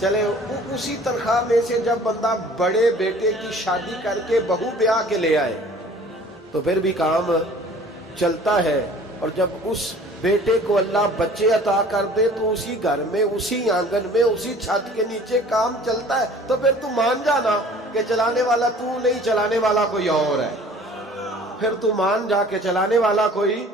چلے اسی تنخواہ میں سے جب بندہ بڑے بیٹے کی شادی کر کے بہو بیاہ کے لے آئے تو پھر بھی کام چلتا ہے، اور جب اس بیٹے کو اللہ بچے عطا کر دے تو اسی گھر میں، اسی آنگن میں، اسی چھت کے نیچے کام چلتا ہے، تو پھر تو مان جانا کہ چلانے والا تو نہیں، چلانے والا کوئی اور ہے۔ پھر تو مان جا کے چلانے والا کوئی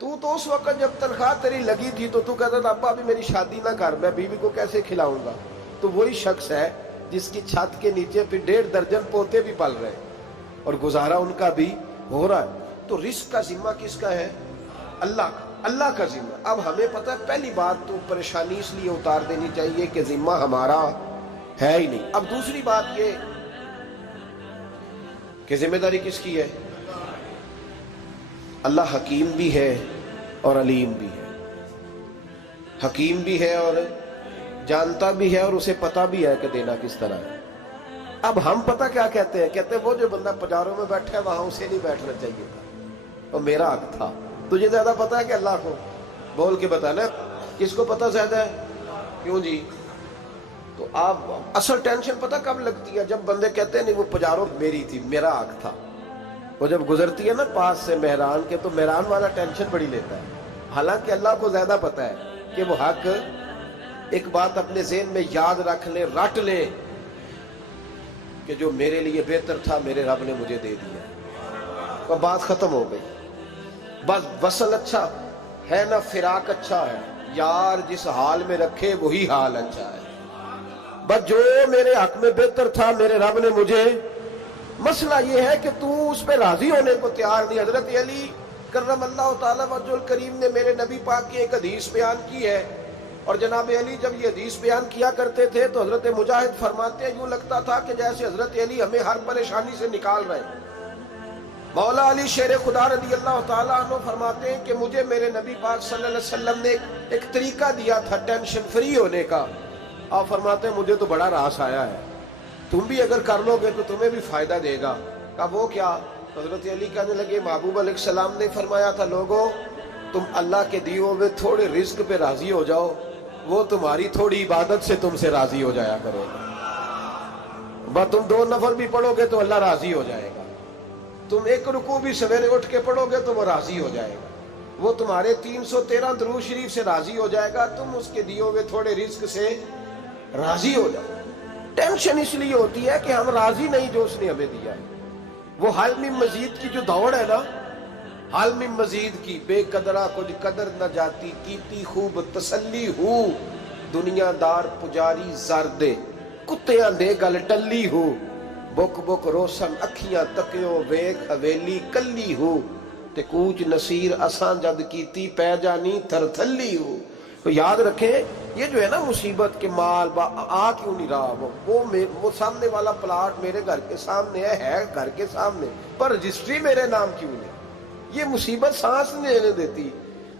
تو اس وقت جب تنخواہ تیری لگی تھی تو کہتا تھا ابا ابھی میری شادی نہ کر، میں بیوی کو کیسے کھلاؤں گا؟ تو وہی شخص ہے جس کی چھت کے نیچے پھر 1.5 درجن پوتے بھی پل رہے اور گزارا ان کا بھی ہو رہا ہے۔ تو رزق کا ذمہ کس کا ہے؟ اللہ کا ذمہ۔ اب ہمیں پتہ ہے پہلی بات تو پریشانی اس لیے اتار دینی چاہیے کہ ذمہ ہمارا ہے ہی نہیں۔ اب دوسری بات یہ کہ ذمہ داری کس کی ہے؟ اللہ حکیم بھی ہے اور علیم بھی ہے، حکیم بھی ہے اور جانتا بھی ہے، اور اسے پتہ بھی ہے کہ دینا کس طرح ہے۔ اب ہم پتہ کیا کہتے ہیں؟ کہتے ہیں وہ جو بندہ پجاروں میں بیٹھا ہے وہاں اسے نہیں بیٹھنا چاہیے تھا، اور میرا حق تھا۔ تجھے زیادہ پتہ ہے کہ اللہ کو؟ بول کے بتانا کس کو پتہ زیادہ ہے؟ کیوں جی؟ تو آپ اصل ٹینشن پتہ کب لگتی ہے؟ جب بندے کہتے ہیں نہیں وہ پجاروں میری تھی، میرا حق تھا۔ وہ جب گزرتی ہے نا پاس سے مہران کے تو مہران والا ٹینشن بڑی لیتا ہے، حالانکہ اللہ کو زیادہ پتہ ہے کہ وہ حق۔ ایک بات اپنے ذہن میں یاد رکھ لیں، رٹ لیں کہ جو میرے لیے بہتر تھا میرے رب نے مجھے دے دیا، اور بات ختم ہو گئی۔ بس وصل اچھا ہے نہ فراق اچھا ہے، یار جس حال میں رکھے وہی حال اچھا ہے۔ بس جو میرے حق میں بہتر تھا میرے رب نے مجھے، مسئلہ یہ ہے کہ تو اس پہ راضی ہونے کو تیار نہیں۔ حضرت علی کرم اللہ تعالیٰ وجہ الکریم نے میرے نبی پاک کی ایک حدیث بیان کی ہے، اور جناب علی جب یہ حدیث بیان کیا کرتے تھے تو حضرت مجاہد فرماتے ہیں یوں لگتا تھا کہ جیسے حضرت علی ہمیں ہر پریشانی سے نکال رہے ہیں۔ مولا علی شیر خدا رضی اللہ تعالیٰ عنہ فرماتے ہیں کہ مجھے میرے نبی پاک صلی اللہ علیہ وسلم نے ایک طریقہ دیا تھا ٹینشن فری ہونے کا۔ آپ فرماتے ہیں مجھے تو بڑا راس آیا ہے، تم بھی اگر کر لو گے تو تمہیں بھی فائدہ دے گا۔ کہا وہ کیا؟ حضرت علی کہنے لگے محبوب علیہ السلام نے فرمایا تھا لوگوں تم اللہ کے دیے ہوئے تھوڑے رزق پہ راضی ہو جاؤ، وہ تمہاری تھوڑی عبادت سے تم سے راضی ہو جایا کرو گا۔ بس تم 2 نفل بھی پڑھو گے تو اللہ راضی ہو جائے گا، تم 1 رکوع بھی سویرے اٹھ کے پڑھو گے تو وہ راضی ہو جائے گا، وہ تمہارے 313 درود شریف سے راضی ہو جائے گا، تم اس کے دیے ہوئے تھوڑے رزق سے راضی ہو جاؤ۔ ٹینشن اس لیے ہوتی ہے کہ ہم راضی نہیں جو اس نے ہمیں دیا ہے۔ وہ حال میں مزید کی جو دوڑ ہے نا، حال میں مزید کی، بے قدرہ کچھ قدر نہ جاتی، کیتی خوب تسلی ہو، دنیا دار پجاری زردے، کتیاں دے گل ٹلی ہو، بک بک روشن اکھیاں تکیو ویک حویلی کلی ہو، تے کوچ نصیر اساں جد کیتی پہ جانی تھر تھلی ہو۔ تو یاد رکھیں یہ جو ہے نا مصیبت کے مال آ کیوں نہیں رہا، وہ سامنے والا پلاٹ میرے گھر کے سامنے ہے گھر کے سامنے، پر رجسٹری میرے نام کیوں نہیں؟ یہ مصیبت سانس نہیں لینے دیتی۔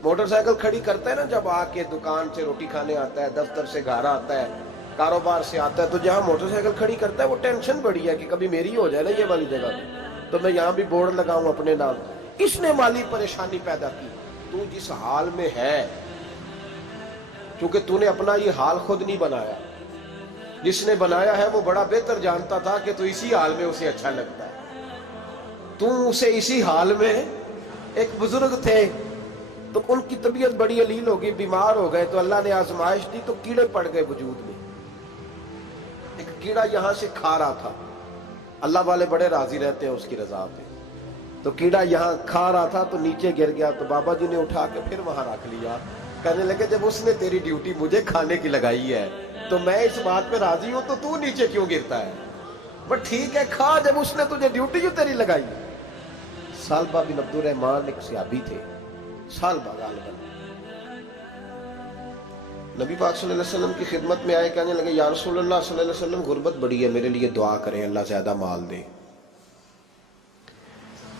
موٹر سائیکل کھڑی کرتا ہے نا جب آ کے دکان سے روٹی کھانے آتا ہے، دفتر سے گھر آتا ہے، کاروبار سے آتا ہے، تو جہاں موٹر سائیکل کھڑی کرتا ہے وہ ٹینشن بڑی ہے کہ کبھی میری ہو جائے نا یہ والی جگہ تو میں یہاں بھی بورڈ لگاؤں اپنے نام۔ اس نے مالی پریشانی پیدا کی۔ تو جس حال میں ہے، کیونکہ تو نے اپنا یہ حال خود نہیں بنایا، جس نے بنایا ہے وہ بڑا بہتر جانتا تھا کہ تو اسی حال میں اسے اچھا لگتا ہے۔ تو اسے اسی حال میں، ایک بزرگ تھے تو ان کی طبیعت بڑی علیل ہو گئی، بیمار ہو گئے، تو اللہ نے آزمائش دی تو کیڑے پڑ گئے وجود میں۔ ایک کیڑا یہاں سے کھا رہا تھا، اللہ والے بڑے راضی رہتے ہیں اس کی رضا پہ، تو کیڑا یہاں کھا رہا تھا تو نیچے گر گیا، تو بابا جی نے اٹھا کے پھر وہاں رکھ لیا، کہنے لگے جب اس نے تیری ڈیوٹی مجھے کھانے کی لگائی ہے تو میں اس بات پہ راضی ہوں، تو نیچے کیوں گرتا ہے؟ بس ٹھیک ہے کھا، جب اس نے تجھے ڈیوٹی جو تیری لگائی۔ سالبہ بن عبد الرحمن ایک صحابی تھے، سالبہ غالباً نبی پاک صلی اللہ علیہ وسلم کی خدمت میں آئے، کہنے لگے یا رسول اللہ صلی اللہ علیہ وسلم غربت بڑی ہے، میرے لیے دعا کریں اللہ زیادہ مال دے۔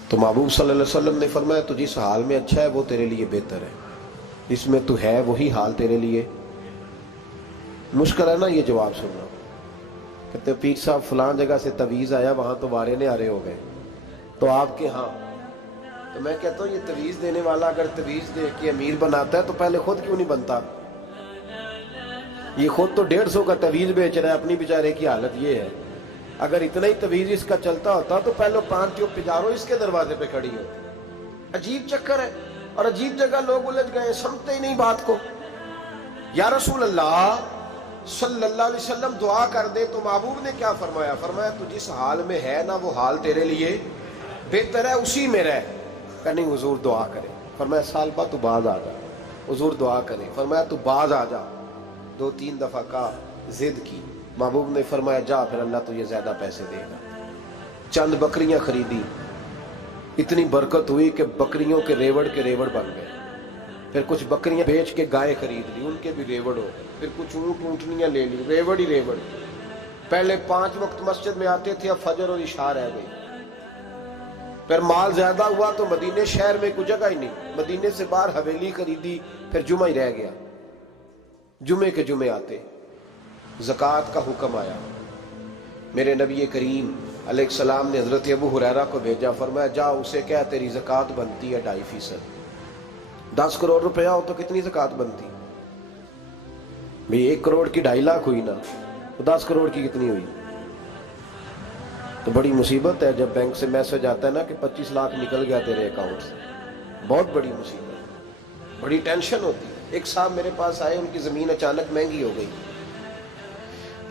تو محبوب صلی اللہ علیہ وسلم نے فرمایا تو جس حال میں اچھا ہے وہ تیرے لیے بہتر ہے، اس میں تو ہے وہی حال تیرے لیے۔ مشکل ہے نا یہ جواب سننا؟ کہتے پیر صاحب فلاں جگہ سے تویز آیا، وہاں تو وارے نے آرے ہو گئے، تو آپ کے ہاں؟ تو میں کہتا ہوں یہ تویز دینے والا اگر تویز دے کے امیر بناتا ہے تو پہلے خود کیوں نہیں بنتا؟ یہ خود تو 150 کا تویز بیچ رہا ہے، اپنی بیچارے کی حالت یہ ہے. اگر اتنا ہی تویز اس کا چلتا ہوتا تو پہلے 5 جو پجارو اس کے دروازے پہ کھڑی ہوتی. عجیب چکر ہے اور عجیب جگہ لوگ الجھ گئے، سمجھتے ہی نہیں بات کو. یا رسول اللہ صلی اللہ علیہ وسلم دعا کر دے تو محبوب نے کیا فرمایا؟ فرمایا تو جس حال میں ہے نا وہ حال تیرے لیے بہتر ہے، اسی میں رہ. کہ نہیں حضور دعا کرے. فرمایا سال بعد تو باز آ جا. حضور دعا کرے. فرمایا تو باز آ جا. 2-3 دفعہ کا ضد کی. محبوب نے فرمایا جا پھر اللہ تجھے زیادہ پیسے دے گا. چند بکریاں خریدی، اتنی برکت ہوئی کہ بکریوں کے ریوڑ بن گئے. پھر کچھ بکریاں بیچ کے گائے خرید لی، ان کے بھی ریوڑ ہو. پھر کچھ اونٹ اونٹنیاں لے لی، ریوڑ ہی ریوڑ. پہلے 5 وقت مسجد میں آتے تھے، اب فجر اور عشاء رہ گئی. پھر مال زیادہ ہوا تو مدینے شہر میں کوئی جگہ ہی نہیں، مدینے سے باہر حویلی خریدی. پھر جمعہ ہی رہ گیا، جمعے کے جمعے آتے. زکوٰۃ کا حکم آیا. میرے نبی کریم علیہ السلام نے حضرت ابو ہریرہ کو بھیجا. فرمایا جا اسے کہہ تیری زکوٰۃ بنتی ہے 2.5%. 10 کروڑ روپیہ ہو تو کتنی زکوٰۃ بنتی؟ بھئی 1 کروڑ کی 2.5 لاکھ ہوئی نا، تو 10 کروڑ کی کتنی ہوئی؟ تو بڑی مصیبت ہے جب بینک سے میسج آتا ہے نا کہ 25 لاکھ نکل گیا تیرے اکاؤنٹ سے. بہت بڑی مصیبت، بڑی ٹینشن ہوتی. ایک صاحب میرے پاس آئے، ان کی زمین اچانک مہنگی ہو گئی.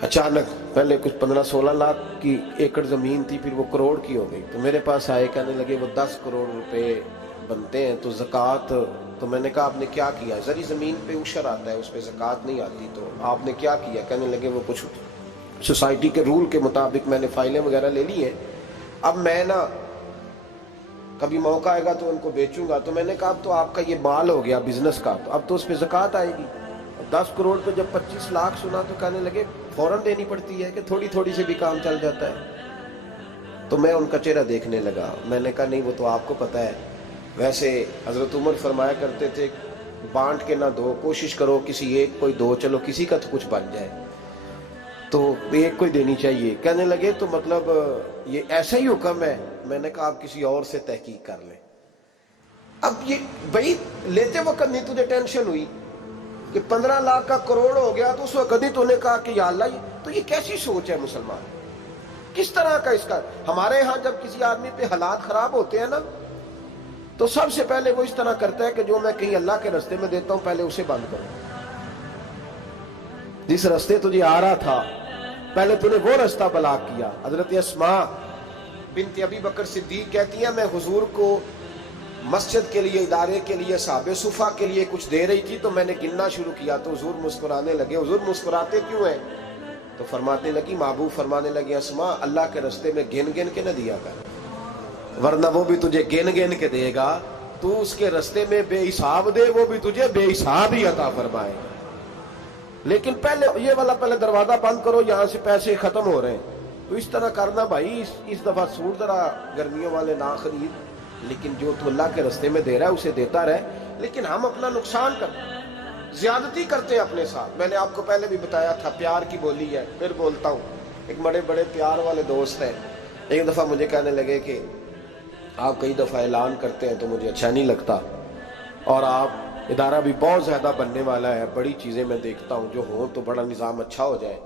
اچانک پہلے کچھ 15-16 لاکھ کی ایکڑ زمین تھی، پھر وہ کروڑ کی ہو گئی. تو میرے پاس آئے، کہنے لگے وہ 10 کروڑ روپے بنتے ہیں تو زکوٰۃ. تو میں نے کہا آپ نے کیا کیا؟ زری زمین پہ عشر آتا ہے، اس پہ زکوٰۃ نہیں آتی، تو آپ نے کیا کیا؟ کہنے لگے وہ کچھ سوسائٹی کے رول کے مطابق میں نے فائلیں وغیرہ لے لی ہیں، اب میں نا کبھی موقع آئے گا تو ان کو بیچوں گا. تو میں نے کہا اب تو آپ کا یہ مال ہو گیا بزنس کا، تو اب تو اس پہ زکوٰۃ آئے گی. 10 کروڑ پہ جب 25 لاکھ سنا تو کہنے لگے فوراً دینی پڑتی ہے کہ تھوڑی تھوڑی سے بھی کام چل جاتا ہے. تو میں ان کا چہرہ دیکھنے لگا. میں نے کہا نہیں وہ تو آپ کو پتہ ہے. ویسے حضرت عمر فرمایا کرتے تھے بانٹ کے نہ دو، کوشش کرو کسی ایک کو ہی دو، چلو کسی کا تو کچھ بن جائے. تو ایک کو ہی دینی چاہیے. کہنے لگے تو مطلب یہ ایسا ہی حکم ہے؟ میں نے کہا آپ کسی اور سے تحقیق کر لیں. اب یہ بھائی لیتے وقت نہیں تجھے ٹینشن ہوئی کہ 15 لاکھ کا کروڑ ہو گیا، تو اس وقت نہیں تو نے کہا کہ یا اللہ. تو یہ کیسی سوچ ہے مسلمان؟ کس طرح کا اس کا؟ ہمارے ہاں جب کسی آدمی پہ حالات خراب ہوتے ہیں نا تو سب سے پہلے وہ اس طرح کرتا ہے کہ جو میں کہیں اللہ کے راستے میں دیتا ہوں پہلے اسے بند کرو. جس راستے تجھے آ رہا تھا پہلے تو نے وہ راستہ بلاک کیا. حضرت اسماء بنت ابی بکر صدیق کہتی ہیں میں حضور کو مسجد کے لیے، ادارے کے لیے، صحابہ صفا کے لیے کچھ دے رہی تھی، تو میں نے گننا شروع کیا تو حضور مسکرانے لگے. حضور مسکراتے کیوں ہیں؟ تو فرمانے لگی، محبوب فرمانے لگے اسماء اللہ کے راستے میں گن گن کے نہ دیا کر، ورنہ وہ بھی تجھے گن گن کے دے گا. تو اس کے راستے میں بے حساب دے، وہ بھی تجھے بے حساب ہی عطا فرمائے. لیکن پہلے یہ والا پہلے دروازہ بند کرو، یہاں سے پیسے ختم ہو رہے ہیں. تو اس طرح کرنا بھائی. اس دفعہ سوٹ ذرا گرمیوں والے نہ خرید، لیکن جو تو اللہ کے راستے میں دے رہا ہے اسے دیتا رہے. لیکن ہم اپنا نقصان کرتے ہیں، زیادتی کرتے ہیں اپنے ساتھ. میں نے آپ کو پہلے بھی بتایا تھا پیار کی بولی ہے، پھر بولتا ہوں. ایک بڑے بڑے پیار والے دوست ہیں، ایک دفعہ مجھے کہنے لگے کہ آپ کئی دفعہ اعلان کرتے ہیں تو مجھے اچھا نہیں لگتا، اور آپ ادارہ بھی بہت زیادہ بننے والا ہے، بڑی چیزیں میں دیکھتا ہوں جو ہوں تو بڑا نظام اچھا ہو جائے.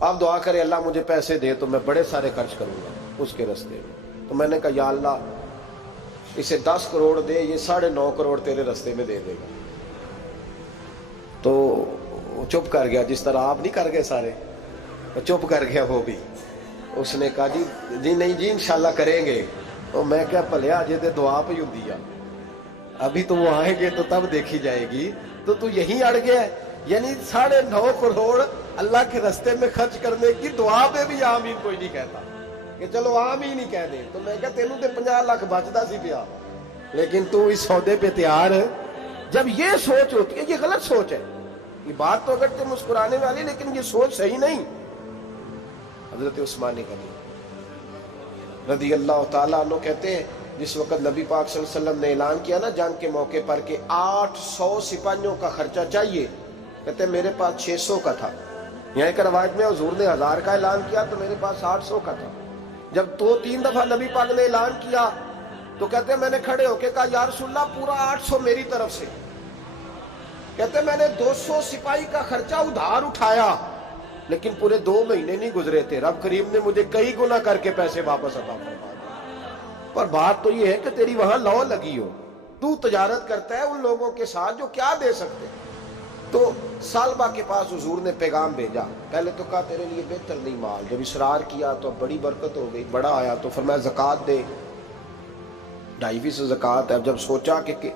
آپ دعا کریں اللہ مجھے پیسے دے تو میں بڑے سارے خرچ کروں گا اس کے راستے میں. تو میں نے کہا یا اللہ اسے 10 کروڑ دے، یہ 9.5 کروڑ تیرے راستے میں دے دے گا. تو چپ کر گیا، جس طرح آپ نہیں کر گئے سارے، چپ کر گیا وہ بھی. اس نے کہا جی نہیں جی انشاءاللہ کریں گے. تو میں کیا پلیا جی تے دعا پہ ہی ہوندی ہے، ابھی تو وہ آئیں گے تو تب دیکھی جائے گی. تو یہیں اڑ گیا ہے. یعنی 9.5 کروڑ اللہ کے راستے میں خرچ کرنے کی دعا پہ بھی آمین کوئی نہیں کہتا کہ چلو آمین ہی کہہ دیں. تو میں کہا تینوں تے 50 لاکھ بچتا سی پیا، لیکن تو اس سودے پہ تیار ہے. جب یہ سوچ ہوتی ہے، یہ غلط سوچ ہے. یہ بات تو اگر تے مسکرانے والی، لیکن یہ سوچ صحیح نہیں. حضرت عثمان غنی رضی اللہ تعالیٰ عنہ کہتے ہیں جس وقت نبی پاک صلی اللہ علیہ وسلم نے اعلان کیا نا جنگ کے موقع پر کہ 800 سپاہیوں کا خرچہ چاہیے، کہتے ہیں میرے پاس 600 کا تھا. یہاں ایک روایت میں حضور نے 1000 کا اعلان کیا تو میرے پاس 800 کا تھا. جب 2-3 دفعہ نبی پاک نے اعلان کیا تو کہتے ہیں میں نے کھڑے ہو کے کہا یا رسول اللہ پورا 800 میری طرف سے. کہتے میں نے 200 سپاہی کا خرچہ ادھار اٹھایا لیکن پورے 2 مہینے نہیں گزرے تھے، رب کریم نے مجھے کئی گنا کر کے پیسے واپس عطا فرما دیے۔ پر بات تو یہ ہے کہ تیری وہاں لو لگی ہو، تو تجارت کرتا ہے ان لوگوں کے ساتھ جو کیا دے سکتے۔ تو سالبہ کے پاس حضور نے پیغام بھیجا، پہلے تو کہا تیرے لیے بہتر نہیں مال، جب اصرار کیا تو بڑی برکت ہو گئی، بڑا آیا تو فرمایا زکوٰۃ دے، 2.5% زکوٰۃ ہے۔ اب جب سوچا کہ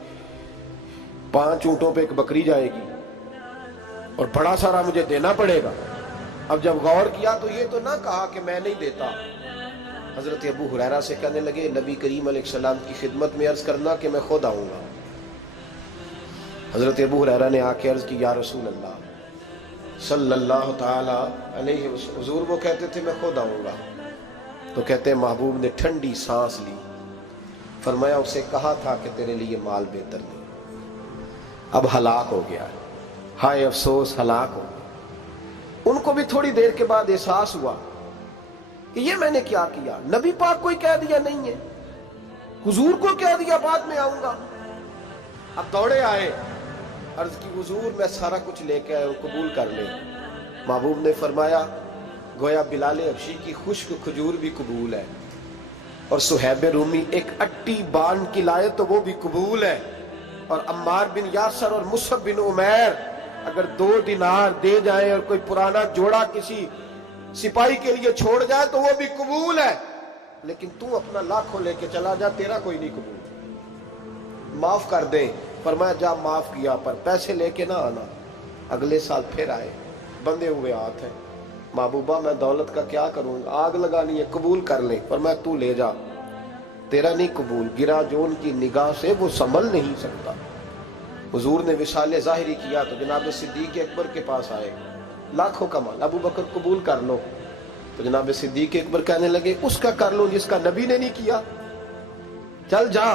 5 اونٹوں پہ ایک بکری جائے گی اور بڑا سارا مجھے دینا پڑے گا، اب جب غور کیا تو یہ تو نہ کہا کہ میں نہیں دیتا۔ حضرت ابو ہریرہ سے کہنے لگے نبی کریم علیہ السلام کی خدمت میں عرض کرنا کہ میں خود آؤں گا۔ حضرت ابو ہریرہ نے آ کے عرض کی یا رسول اللہ صلی اللہ تعالی علیہ وسلم، حضور وہ کہتے تھے میں خود آؤں گا، تو کہتے ہیں محبوب نے ٹھنڈی سانس لی، فرمایا اسے کہا تھا کہ تیرے لیے مال بہتر نہیں، اب ہلاک ہو گیا ہے، ہائے افسوس ہلاک ہو گیا۔ ان کو بھی تھوڑی دیر کے بعد احساس ہوا کہ یہ میں نے کیا کیا، نبی پاک کو ہی کہہ دیا نہیں ہے، حضور کو کہہ دیا بعد میں آؤں گا۔ اب دوڑے آئے، عرض کی حضور میں سارا کچھ لے کے آئے ہوں، قبول کر لیں۔ محبوب نے فرمایا گویا بلال حبشی کی خشک کھجور بھی قبول ہے، اور صہیب رومی ایک اٹی بان کی لائے تو وہ بھی قبول ہے، اور عمار بن یاسر اور مصعب بن عمیر اگر 2 دینار دے جائیں اور کوئی پرانا جوڑا کسی سپاہی کے لیے چھوڑ جائے تو وہ بھی قبول ہے، لیکن تو اپنا لاکھوں لے کے چلا جا، تیرا کوئی نہیں قبول، معاف کر دیں۔ فرمایا جا معاف کیا، پر پیسے لے کے نہ آنا۔ اگلے سال پھر آئے، بندے ہوئے ہاتھ ہیں، محبوبہ میں دولت کا کیا کروں گا، آگ لگانی ہے، قبول کر لیں۔ فرمایا تو لے جا، تیرا نہیں قبول، گرا جو ان کی نگاہ سے وہ سنبھل نہیں سکتا۔ حضور نے وصال ظاہری کیا تو جناب صدیق اکبر کے پاس آئے، لاکھوں کا مال، ابو بکر قبول کر لو، تو جناب صدیق اکبر کہنے لگے اس کا کر لو جس کا نبی نے نہیں کیا، چل جا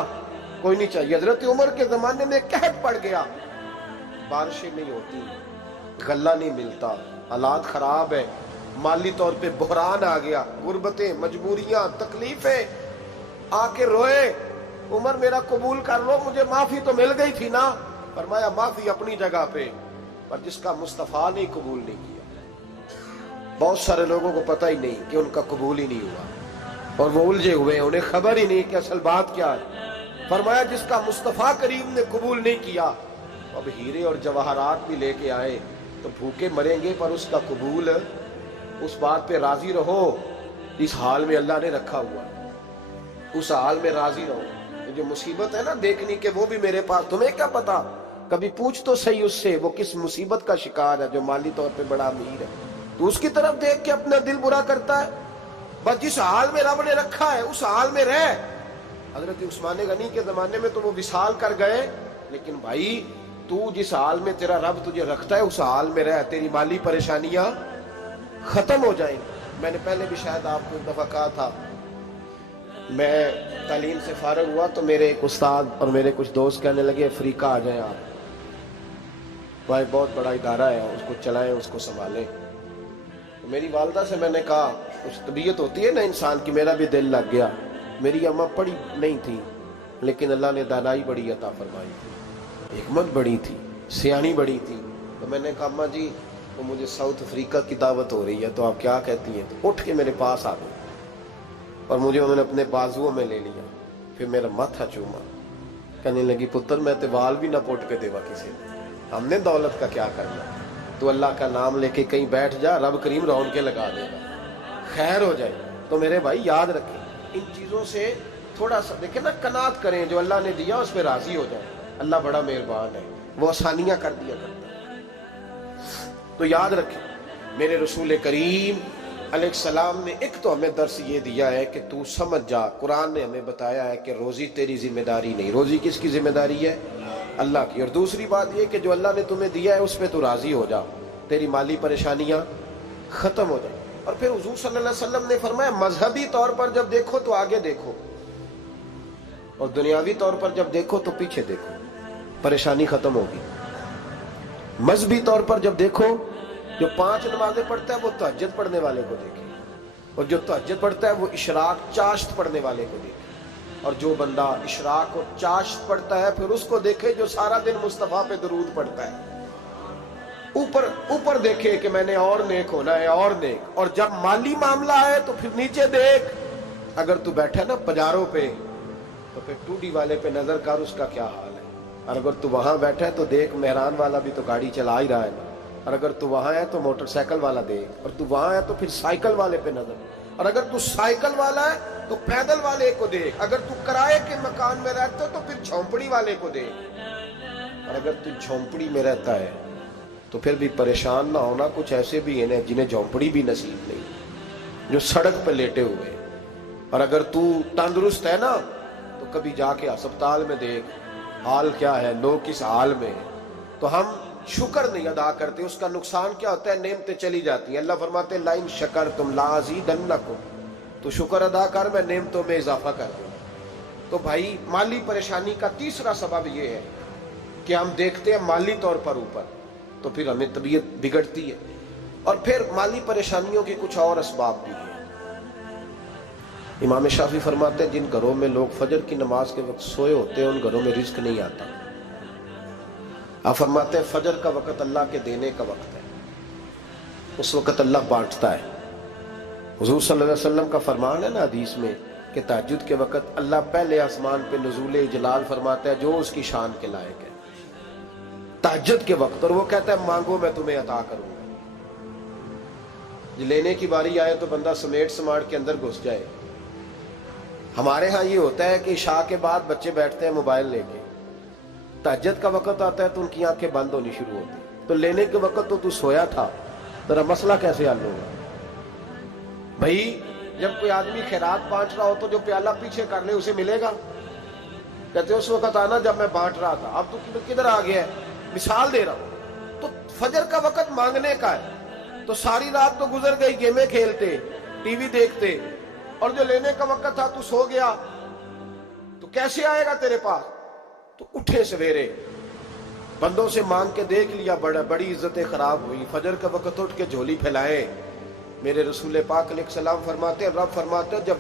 کوئی نہیں چاہیے۔ حضرت عمر کے زمانے میں قحط پڑ گیا، بارشیں نہیں ہوتی، غلہ نہیں ملتا، حالات خراب ہے، مالی طور پہ بحران آ گیا، غربتیں، مجبوریاں، تکلیفیں، آ کے روئے، عمر میرا قبول کر لو، مجھے معافی تو مل گئی تھی نا۔ فرمایا معافی اپنی جگہ پہ، پر جس کا مصطفیٰ نے قبول نہیں کیا۔ بہت سارے لوگوں کو پتہ ہی نہیں کہ ان کا قبول ہی نہیں ہوا، اور وہ الجھے ہوئے ہیں، انہیں خبر ہی نہیں کہ اصل بات کیا ہے۔ فرمایا جس کا مصطفیٰ کریم نے قبول نہیں کیا، اب ہیرے اور جواہرات بھی لے کے آئے تو بھوکے مریں گے، پر اس کا قبول، اس بات پہ راضی رہو اس حال میں اللہ نے رکھا ہوا، اس حال میں راضی رہو۔ جو مصیبت ہے نا دیکھنی کہ وہ بھی میرے پاس، تمہیں کیا پتا، کبھی پوچھ تو صحیح اس سے وہ کس مصیبت کا شکار ہے، جو مالی طور پہ بڑا امیر ہے، تو اس کی طرف دیکھ کے اپنا دل برا کرتا ہے۔ بس جس حال میں رب نے رکھا ہے اس حال میں رہ۔ حضرت عثمان غنی کے زمانے میں تو وہ وصال کر گئے، لیکن بھائی تو جس حال میں تیرا رب تجھے رکھتا ہے اس حال میں رہ، تیری مالی پریشانیاں ختم ہو جائیں۔ میں نے پہلے بھی شاید آپ کو ایک دفعہ کہا تھا، میں تعلیم سے فارغ ہوا تو میرے ایک استاد اور میرے کچھ دوست کہنے لگے افریقہ آ جائیں آپ، وہاں بہت بڑا ادارہ ہے، اس کو چلائیں، اس کو سنبھالیں۔ میری والدہ سے میں نے کہا، کچھ طبیعت ہوتی ہے نا انسان کی، میرا بھی دل لگ گیا۔ میری اماں پڑھی نہیں تھی لیکن اللہ نے دانائی بڑی عطا فرمائی تھی، حکمت بڑی تھی، سیانی بڑی تھی۔ تو میں نے کہا اماں جی وہ مجھے ساؤتھ افریقہ کی دعوت ہو رہی ہے تو آپ کیا کہتی ہیں؟ تو اٹھ کے میرے پاس آ گئی اور مجھے انہوں نے اپنے بازوؤں میں لے لیا، پھر میرا ماتھا چوما، کہنے لگی پتر میں تے وال بھی نہ پوٹ کے دیوا کسی نے، ہم نے دولت کا کیا کرنا، تو اللہ کا نام لے کے کہیں بیٹھ جا، رب کریم رون کے لگا دے گا، خیر ہو جائے۔ تو میرے بھائی یاد رکھیں ان چیزوں سے تھوڑا سا دیکھیں نا، قناعت کریں، جو اللہ نے دیا اس پہ راضی ہو جائیں، اللہ بڑا مہربان ہے، وہ آسانیاں کر دیا کرتا ہے۔ تو یاد رکھیں میرے رسول کریم علیہ السلام نے ایک تو ہمیں درس یہ دیا ہے کہ تو سمجھ جا، قرآن نے ہمیں بتایا ہے کہ روزی تیری ذمہ داری نہیں، روزی کس کی ذمہ داری ہے؟ اللہ کی۔ اور دوسری بات یہ کہ جو اللہ نے تمہیں دیا ہے اس پہ تو راضی ہو جا، تیری مالی پریشانیاں ختم ہو جائیں۔ اور پھر حضور صلی اللہ علیہ وسلم نے فرمایا مذہبی طور پر جب دیکھو تو آگے دیکھو، اور دنیاوی طور پر جب دیکھو تو پیچھے دیکھو، پریشانی ختم ہوگی۔ مذہبی طور پر جب دیکھو، جو 5 نمازیں پڑھتا ہے وہ تہجد پڑھنے والے کو دیکھے، اور جو تہجد پڑھتا ہے وہ اشراق چاشت پڑھنے والے کو دیکھے۔ اور جو بندہ اشراق اور چاشت پڑھتا ہے پھر اس کو دیکھے جو سارا دن مصطفیٰ پہ درود پڑھتا ہے. اوپر دیکھے کہ میں نے اور نیک ہونا ہے اور نیک. اور جب مالی معاملہ ہے تو پھر نیچے دیکھ. اگر تو بیٹھا نا پجاروں پہ تو پھر ٹوڈی والے پہ نظر کر اس کا کیا حال ہے. اور اگر تو وہاں بیٹھا ہے تو دیکھ مہران والا بھی تو گاڑی چلا ہی رہا ہے نا. اور اگر تو وہاں ہے تو موٹر سائیکل والا دیکھ. اور تو وہاں ہے تو پھر سائیکل والے پہ نظر. اور اگر تو سائیکل والا ہے تو پیدل والے کو دیکھ. اگر تو کرائے کے مکان میں رہتا تو پھر جھونپڑی والے کو دیکھ. اور اگر تو جھونپڑی میں رہتا ہے تو پھر بھی پریشان نہ ہونا. کچھ ایسے بھی ہیں جنہیں جھونپڑی بھی نصیب نہیں, جو سڑک پہ لیٹے ہوئے. اور اگر تو تندرست ہے نا تو کبھی جا کے ہسپتال میں دیکھ حال کیا ہے, لوگ کس حال میں ہیں. تو ہم شکر نہیں ادا کرتے. اس کا نقصان کیا ہوتا ہے, نعمتیں چلی جاتی ہیں. اللہ فرماتے ہیں لئن شکرتم لازیدنکم, تو شکر ادا کر میں نعمتوں میں اضافہ کر دوں. تو بھائی مالی پریشانی کا تیسرا سبب یہ ہے کہ ہم دیکھتے ہیں مالی طور پر اوپر, تو پھر ہمیں طبیعت بگڑتی ہے. اور پھر مالی پریشانیوں کے کچھ اور اسباب بھی ہیں. امام شافعی فرماتے ہیں جن گھروں میں لوگ فجر کی نماز کے وقت سوئے ہوتے ہیں ان گھروں میں رزق نہیں آتا. آپ فرماتے ہیں فجر کا وقت اللہ کے دینے کا وقت ہے, اس وقت اللہ بانٹتا ہے. حضور صلی اللہ علیہ وسلم کا فرمان ہے نا حدیث میں کہ تہجد کے وقت اللہ پہلے آسمان پہ نزول جلال فرماتا ہے جو اس کی شان کے لائق ہے تہجد کے وقت, اور وہ کہتا ہے مانگو میں تمہیں عطا کروں گا. لینے کی باری آئے تو بندہ سمیٹ سماٹ کے اندر گھس جائے. ہمارے ہاں یہ ہوتا ہے کہ عشاء کے بعد بچے بیٹھتے ہیں موبائل لے کے, تہجد کا وقت آتا ہے تو ان کی آنکھیں بند ہونی شروع ہوتی. تو لینے کے وقت تو سویا تھا, ذرا مسئلہ کیسے حل ہوگا بھائی؟ جب کوئی آدمی خیرات بانٹ رہا ہو تو جو پیالہ پیچھے کر لے اسے ملے گا. کہتے اس وقت آنا جب میں بانٹ رہا تھا, اب تو کدھر آ گیا ہے. مثال دے رہا ہوں. تو فجر کا وقت مانگنے کا ہے, تو ساری رات تو گزر گئی گیمیں کھیلتے, ٹی وی دیکھتے, اور جو لینے کا وقت تھا تو سو گیا, تو کیسے آئے گا تیرے پاس؟ تو اٹھے سویرے بندوں سے مانگ کے دیکھ لیا, بڑی عزتیں خراب ہوئی. فجر کا وقت اٹھ کے جھولی پھیلائے. میرے رسول پاک علیہ السلام فرماتے ہیں, رب فرماتے ہیں جب